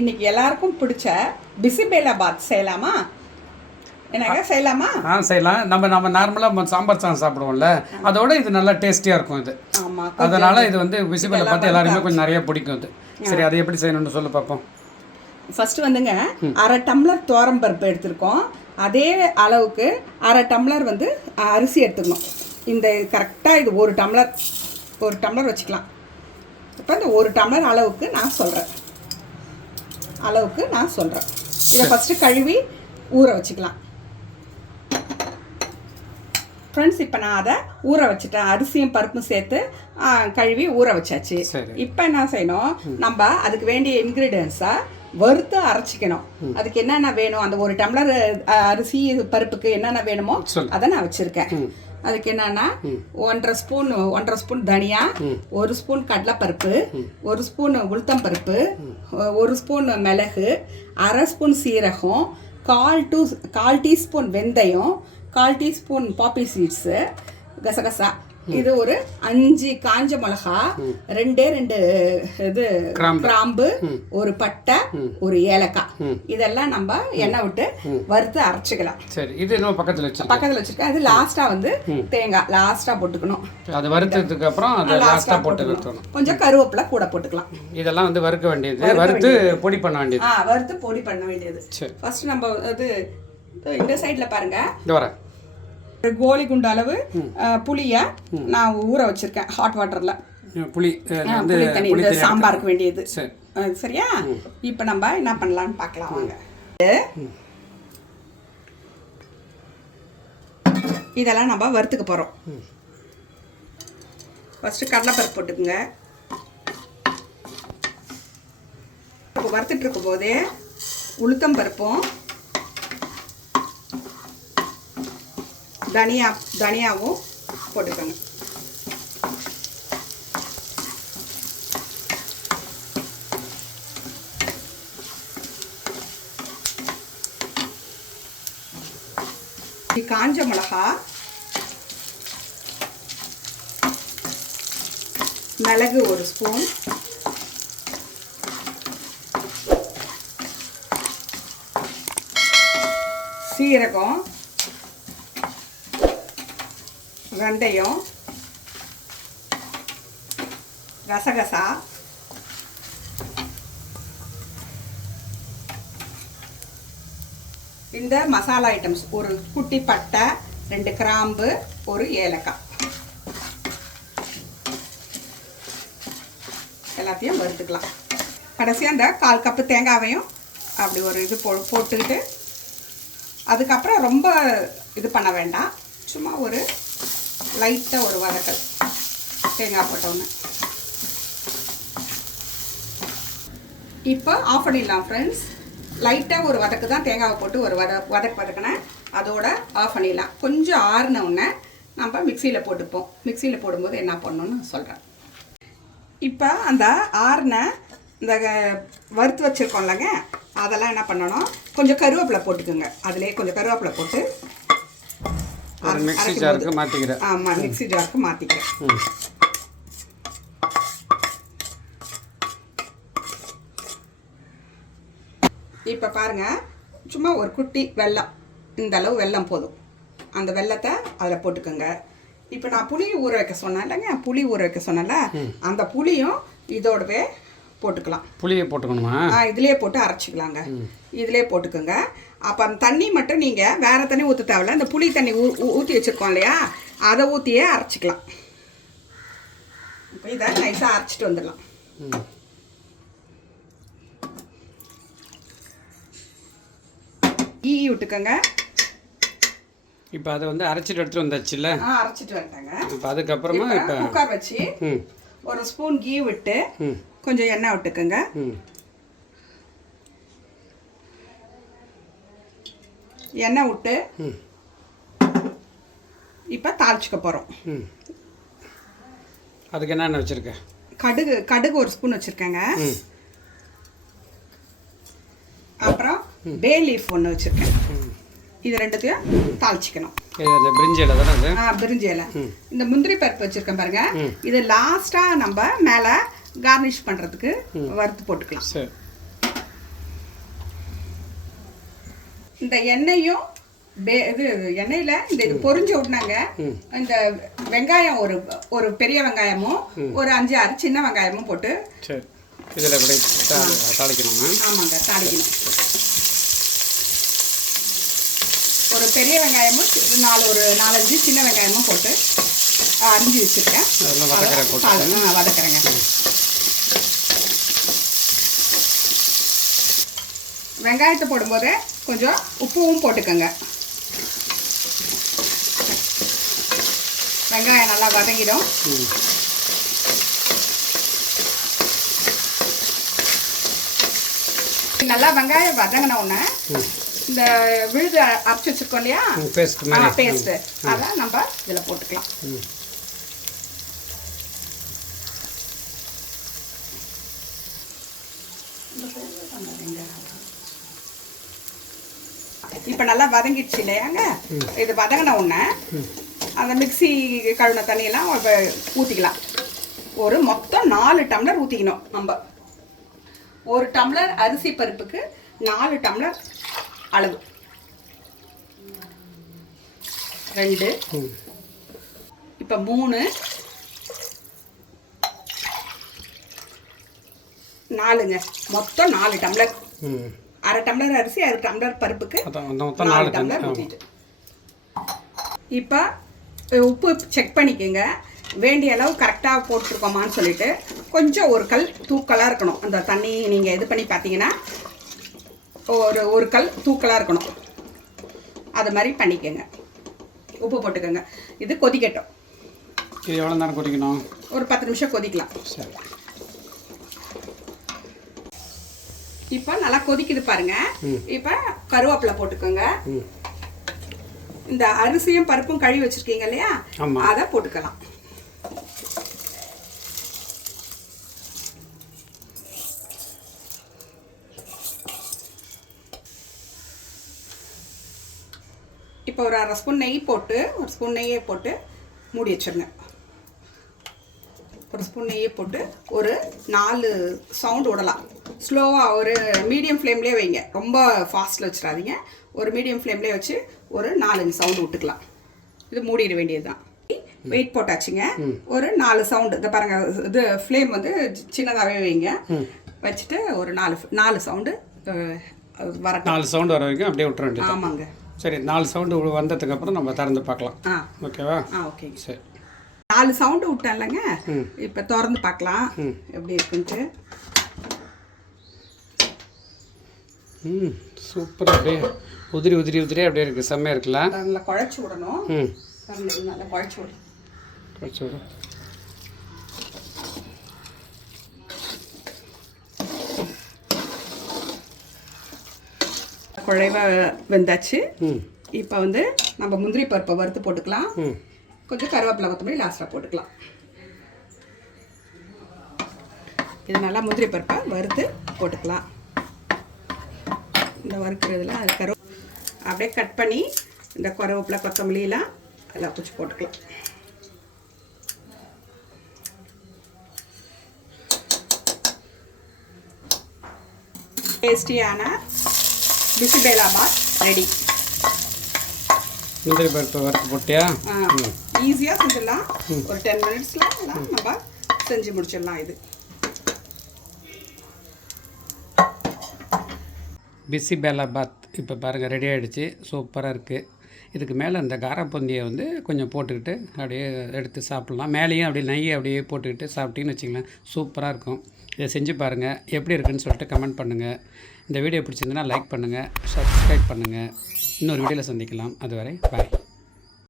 இன்னைக்கு எல்லாருக்கும் பிடிச்ச பிசி பேலா பாத் செய்யலாமா? என்னங்க செய்யலாமா? செய்யலாம். நம்ம நார்மலாக சாம்பார் சாதம் சாப்பிடுவோம்ல, அதோட இது நல்லா டேஸ்டியாக இருக்கும் இது. அதனால் இது வந்து பிசி பேலா பாத் எல்லாருமே கொஞ்சம் நிறைய பிடிக்கும் இது. சரி, அதை எப்படி செய்யணும்னு சொல்லி பார்ப்போம். ஃபஸ்ட்டு வந்துங்க 1/2 டம்ளர் துவரம்பருப்பு எடுத்துருக்கோம். அதே அளவுக்கு 1/2 டம்ளர் வந்து அரிசி எடுத்துக்கணும். இந்த கரெக்டாக இது 1 டம்ளர் வச்சுக்கலாம். இப்போ இந்த 1 டம்ளர் அளவுக்கு நான் சொல்கிறேன். இதை ஃபஸ்ட்டு கழுவி ஊற வச்சுக்கலாம். ஃப்ரெண்ட்ஸ், இப்போ நான் அதை ஊற வச்சுட்டேன். அரிசியும் பருப்பும் சேர்த்து கழுவி ஊற வச்சாச்சு. இப்போ என்ன செய்யணும், நம்ம அதுக்கு வேண்டிய இன்க்ரீடியன்ஸாக வறுத்து அரைச்சிக்கணும். அதுக்கு என்னென்ன வேணும், அந்த 1 டம்ளர் அரிசி பருப்புக்கு என்னென்ன வேணுமோ அதை நான் வச்சுருக்கேன். அதுக்கு என்னன்னா 1/2 ஸ்பூன் தனியா, 1 ஸ்பூன் கடலைப்பருப்பு, 1 ஸ்பூன் உளுத்தம்பருப்பு, 1 ஸ்பூன் மிளகு, 1/2 ஸ்பூன் சீரகம், 1/4 டீஸ்பூன் வெந்தயம், 1/4 டீஸ்பூன் பாப்பி சீட்ஸு, கசகசா, இது ஒரு 5 காஞ்ச மிளகா, 2 இது கிராம்பு, ஒரு பட்டை, ஒரு ஏலக்காய், இதெல்லாம் நம்ம எண்ணெய் விட்டு வறுத்து அரைச்சிக்கலாம். சரி, இது என்ன பக்கத்தில் வச்சிருக்கேன். அது லாஸ்டா வந்து தேங்காய் லாஸ்டா போட்டுக்கணும். அது வறுத்ததுக்கு அப்புறம் அதை லாஸ்டா போட்டுக்கணும். கொஞ்சம் கருவேப்பிலை கூட போட்டுக்கலாம். இதெல்லாம் வந்து வறுக்க வேண்டியது, வறுத்து பொடி பண்ண வேண்டியது. வறுத்து பொடி பண்ண வேண்டியது. ஃபர்ஸ்ட் நம்ம அது இந்த சைடுல பாருங்க, இந்த வர கோலி குண்டு அளவு புளியை நான் ஊற வச்சிருக்கேன் ஹாட் வாட்டர்ல. புளி தண்ணி சாம்பாருக்கு வேண்டியது. சரியா? இப்போ நம்ம என்ன பண்ணலாம்னு பார்க்கலாம் வாங்க. இதெல்லாம் நம்ம வறுத்துக்க போகிறோம். ஃபஸ்ட்டு கடலைப்பருப்பு போட்டுக்குங்க. இப்போ வறுத்துட்டு இருக்கும் போதே உளுத்தம்பருப்பும் தனியாவும் போட்டுக்கோங்க. காஞ்ச மிளகா, மிளகு 1 ஸ்பூன், சீரகம், வெந்தயம், கசகசா, இந்த மசாலா ஐட்டம்ஸ், ஒரு குட்டி பட்டை, 2 கிராம்பு, ஒரு ஏலக்காய், எல்லாத்தையும் வறுத்துக்கலாம். கடைசியாக அந்த 1/4 கப்பு தேங்காவையும் அப்படி ஒரு இது போட்டுக்கிட்டு, அதுக்கப்புறம் ரொம்ப இது பண்ண வேண்டாம், சும்மா ஒரு லைட்டாக ஒரு வதக்கல் தேங்காய் போட்டோன்னு. இப்போ ஆஃப் பண்ணிடலாம் ஃப்ரெண்ட்ஸ். லைட்டாக ஒரு வதக்கு தான், தேங்காவை போட்டு ஒரு வதக்கினேன், அதோட ஆஃப் பண்ணிடலாம். கொஞ்சம் ஆறின உடனே நம்ம மிக்சியில் போட்டுப்போம். மிக்சியில் போடும்போது என்ன பண்ணணும்னு சொல்கிறேன். இப்போ அந்த ஆறின இந்த வறுத்து வச்சுருக்கோம்லங்க, அதெல்லாம் என்ன பண்ணணும், கொஞ்சம் கருவேப்பிலை போட்டுக்குங்க. அதிலே கொஞ்சம் கருவேப்பிலை போட்டு மிக்ஸி ஜாருக்கு மாற்றிக்கிறேன். ஆமாம், மிக்ஸி ஜாருக்கு மாற்றிக்கிறேன். இப்போ பாருங்கள், சும்மா ஒரு குட்டி வெல்லம், இந்த அளவு வெல்லம் போதும். அந்த வெல்லத்தை அதில் போட்டுக்கோங்க. இப்போ நான் புளி ஊற வைக்க சொன்னேன் இல்லைங்க, புளி ஊற வைக்க சொன்னேன்ல, அந்த புளியும் இதோடவே போட்டுக்கலாம். புளியை போட்டுக்கணுமா? இதுலேயே போட்டு அரைச்சிக்கலாங்க. இதிலே போட்டுக்கோங்க. அப்போ அந்த தண்ணி மட்டும் நீங்கள் வேறு தண்ணி ஊற்ற தேவையில்ல, இந்த புளி தண்ணி ஊற்றி வச்சுருக்கோம் இல்லையா, அதை ஊற்றியே அரைச்சிக்கலாம். இப்போ இதை நைஸாக அரைச்சிட்டு வந்துடலாம். விட்டுக்கோங்க. இப்போ அதை வந்து அரைச்சிட்டு எடுத்துகிட்டு வந்தாச்சுல்ல? அரைச்சிட்டு வந்துட்டாங்க. இப்போ அதுக்கப்புறமா இப்போ குக்கர் வச்சு 1 ஸ்பூன் கீ விட்டு கொஞ்சம் எண்ணெய் விட்டுக்கோங்க. எண்ணெய் விட்டு இப்போ தாளிச்சுக்க போகிறோம். அதுக்கு என்னென்ன வச்சுருக்கேன்? கடுகு 1 ஸ்பூன் வச்சுருக்கேங்க. அப்புறம் பே லீஃப் 1 வச்சுருக்கேன். இது ரெண்டுத்தையும் தாளிச்சிக்கணும். பிரிஞ்சி இலை தானே? பிரிஞ்சி இலை. இந்த முந்திரி பருப்பு வச்சுருக்கேன் பாருங்க, இது லாஸ்ட்டாக நம்ம மேலே கார்னிஷ் பண்ணுறதுக்கு வறுத்து போட்டுக்கலாம். இந்த எண்ணெயும் இது எண்ணெயில் இது பொரிஞ்சு விட்னாங்க. இந்த வெங்காயம் ஒரு பெரிய வெங்காயமும் ஒரு 5-6 சின்ன வெங்காயமும் போட்டு சரி இதில் எப்படி தாளிக்கணுமா? ஆமாங்க, தாளிக்கணும். ஒரு பெரிய வெங்காயமும் ஒரு 4-5 சின்ன வெங்காயமும் போட்டு அரிஞ்சு வச்சுருக்கேன். வதக்குறேங்க. வெங்காயத்தை போடும்போது கொஞ்சம் உப்பும் போட்டுக்கோங்க. வெங்காயம் நல்லா வதங்கிடும். நல்லா வெங்காயம் வதங்கின உடனே இந்த விழுது அரைச்சி வச்சிருக்கோம் இல்லையா, பேஸ்ட்டு அதை நம்ம இதில் போட்டுக்கலாம். இப்போ நல்லா வதங்கிடுச்சு இல்லையாங்க. இது வதங்கின உடனே அந்த மிக்சி கழுவின தண்ணியெல்லாம் ஊற்றிக்கலாம். ஒரு மொத்தம் 4 டம்ளர் ஊற்றிக்கணும். நம்ம 1 டம்ளர் அரிசி பருப்புக்கு 4 டம்ளர் அளவு. 2 இப்போ 3 4ங்க. மொத்தம் 4 டம்ளர். 1/2 டம்ளர் அரிசி 1/2 டம்ளர் பருப்புக்கு 4 டம்ளர் ஊற்றிட்டு இப்போ உப்பு செக் பண்ணிக்கோங்க. வேண்டிய அளவு கரெக்டாக போட்டிருக்கோமான்னு சொல்லிட்டு கொஞ்சம் ஒரு கல் தூக்கலாக இருக்கணும். அந்த தண்ணி நீங்கள் இது பண்ணி பார்த்தீங்கன்னா ஒரு கல் தூக்கலாக இருக்கணும். அது மாதிரி பண்ணிக்கோங்க. உப்பு போட்டுக்கோங்க. இது கொதிக்கட்டும். இது எவ்வளோ நேரம் கொதிக்கணும்? ஒரு 10 நிமிஷம் கொதிக்கலாம். சரி. இப்போ நல்லா கொதிக்குது பாருங்க. இப்போ கருவேப்பிலை போட்டுக்கோங்க. இந்த அரிசியும் பருப்பும் கழுவி வச்சிருக்கீங்க இல்லையா, அதை போட்டுக்கலாம். இப்போ ஒரு 1/2 ஸ்பூன் நெய் போட்டு 1 ஸ்பூன் நெய்யை போட்டு மூடி வச்சிருங்க. 1 ஸ்பூன் நெய்யை போட்டு ஒரு 4 சவுண்டு விடலாம். ஸ்லோவாக ஒரு மீடியம் ஃப்ளேம்லேயே வைங்க. ரொம்ப ஃபாஸ்ட்டில் வச்சிடாதீங்க. ஒரு மீடியம் ஃப்ளேம்லேயே வச்சு ஒரு 4-5 சவுண்டு விட்டுக்கலாம். இது மூடிட வேண்டியது தான். வெயிட் போட்டாச்சுங்க. ஒரு 4 சவுண்டு இந்த பாருங்கள். இது ஃப்ளேம் வந்து சின்னதாகவே வைங்க. வச்சுட்டு ஒரு 4 சவுண்டு வர 4 சவுண்டு வர வரைக்கும் அப்படியே விட்டுற வேண்டியது. ஆமாங்க. சரி, 4 சவுண்டு வந்ததுக்கப்புறம் நம்ம திறந்து பார்க்கலாம். ஓகேவா? ஓகே. சரி, 4 சவுண்டு விட்டேன்லங்க. இப்போ திறந்து பார்க்கலாம் எப்படி இருக்குன்ட்டு. சூப்பராக அப்படியே உதிரி அப்படியே இருக்குது. செம்மையாக இருக்குல்ல? நல்லா குழச்சி விடணும். நல்லா குழச்சி விடு. குழைவா வெந்தாச்சு. இப்போ வந்து நம்ம முந்திரி பருப்பை வறுத்து போட்டுக்கலாம். கொஞ்சம் கருவேப்பிலை கொத்தமல்லி லாஸ்ட்டாக போட்டுக்கலாம். இது நல்லா முந்திரி பருப்பை வறுத்து போட்டுக்கலாம். இந்த வறுக்கிறதுல அது அப்படியே கட் பண்ணி இந்த கருவேப்பிலை கொத்தமல்லியெலாம் எல்லாம் பிடிச்சி போட்டுக்கலாம். டேஸ்டியான பிசி பேலாபாத் ரெடி. முந்திரி பருப்பு வறுத்து போட்டியா? ஈஸியாக செஞ்சிடலாம். ஒரு 10 மினிட்ஸில் நம்ம செஞ்சு முடிச்சிடலாம். இது பிசி பேலாபாத் இப்போ பாருங்கள் ரெடி ஆகிடுச்சு. சூப்பராக இருக்குது. இதுக்கு மேலே இந்த காரப்பொந்தியை வந்து கொஞ்சம் போட்டுக்கிட்டு அப்படியே எடுத்து சாப்பிட்லாம். மேலேயும் அப்படியே நெய்யை அப்படியே போட்டுக்கிட்டு சாப்பிட்டீங்கன்னு வச்சிங்களேன், சூப்பராக இருக்கும். இதை செஞ்சு பாருங்கள். எப்படி இருக்குன்னு சொல்லிட்டு கமெண்ட் பண்ணுங்கள். இந்த வீடியோ பிடிச்சிருந்ததுன்னா லைக் பண்ணுங்கள், சப்ஸ்கிரைப் பண்ணுங்கள். இன்னொரு வீடியோவில் சந்திக்கலாம். அதுவரை பாய்.